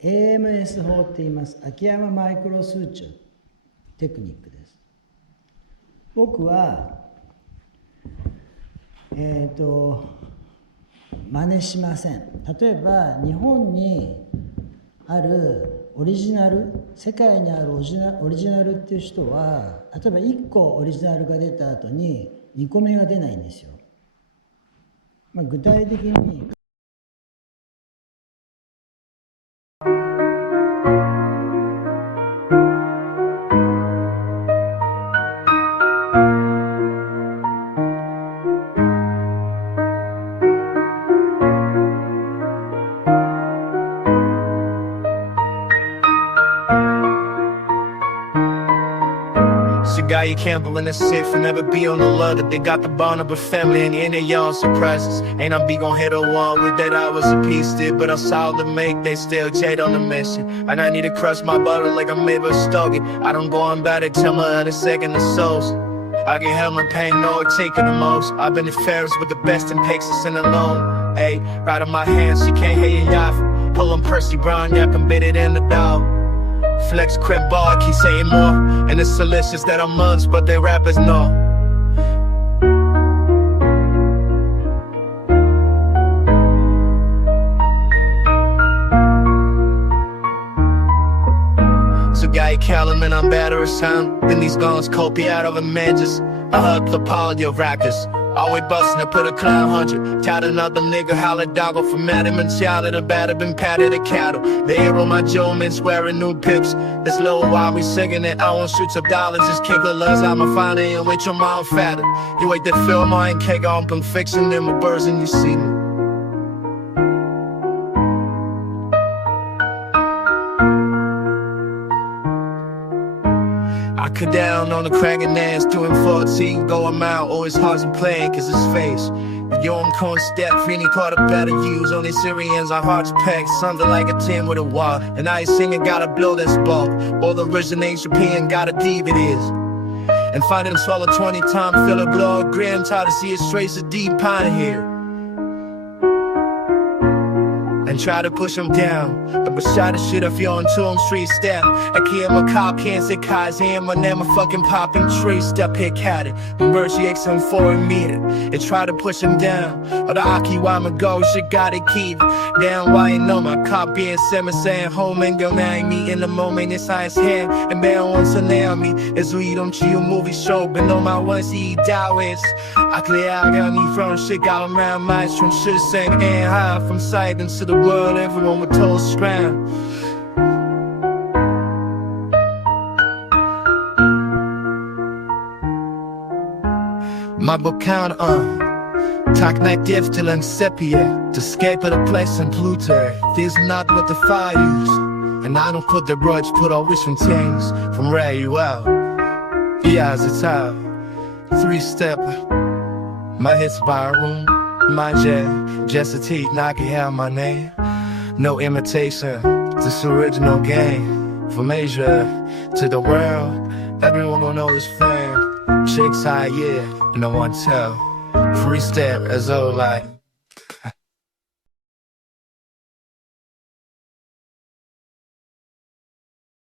AMS 法って言います。秋山マイクロスーチューテクニックです。僕は真似しません。例えば日本にあるオリジナル、世界にあるオリジナルっていう人は、例えば1個オリジナルが出た後に2個目が出ないんですよ。具体的にGuy you can't believe it's safe and never be on the love that they got the bond of a family and in their young surprises. Ain't I be gon' hit a one with that I was a piece did, but I'm solid to make they still jade on the mission. And I need to crush my butter like I'm able to stoke it. I don't go on about it, tell my other second the souls. I can help my pain, know it taking the most. I've been in Ferris with the best and Texas and alone. Ayy, right on my hands, she can't hear you yacht. Pull on Percy Brown, y'all can bid it in the dog. Flex crib bar, keep saying more. And it's delicious that I'm mugs, but they rappers know. So guy Callum and I'm better as sound. Then these guns copy out of images. I hug the poly of rappers. Always bustin' to put a clown 100. Tied another nigga, holla doggo from Madam and Charlotte. The batter been patted a cattle. They hear on my Joe men swearing new pips. This little while we singing it. I won't shoot some dollars, just kick the luz. I'ma find it and with your mom fatter. You wait the film, I ain't cake on them fiction. Them my birds and you see me. I cut down on the cracking ass, doing 14, going out, always hard to play, cause it's face. You on corn step, feeling caught a better use. On these Syrians, our hearts packed, something like a 10 with a wall. And I ain't singing, gotta blow this bulb. All the originates European, gotta deep it is. And find them swallow 20 times, fill a blow, gram, tired to see it trace a deep pine here. And try to push them down, but beside the shit if you're on 2 on street step. Akiyama cop can't say Kai's hand, my name a fucking popping tree. Step here cat it, emerge X on 4 meter. And try to push him down, or the Akiyama go, shit gotta keep down. Why you know my cop being semi saying home and go now me in the moment it's science hand. And man wants to nail me, it's we don't chill movie show, but no my one see Dawes. I clear out got me from shit got around my from shit saying and high from sight into the world, everyone with toes scram. My book count talk night death till I'm sepia. To escape at a place in Suture. This not what the fire use. And I don't put the grudge, put all wish from things from where you out. Yeah, it's out. 3-step. My hits by room. My jet, just a teeth, knock it out my name. No imitation, this original game. From Asia to the world, everyone gon' know this fame. Chicks high, yeah, no one tell. Free step as old like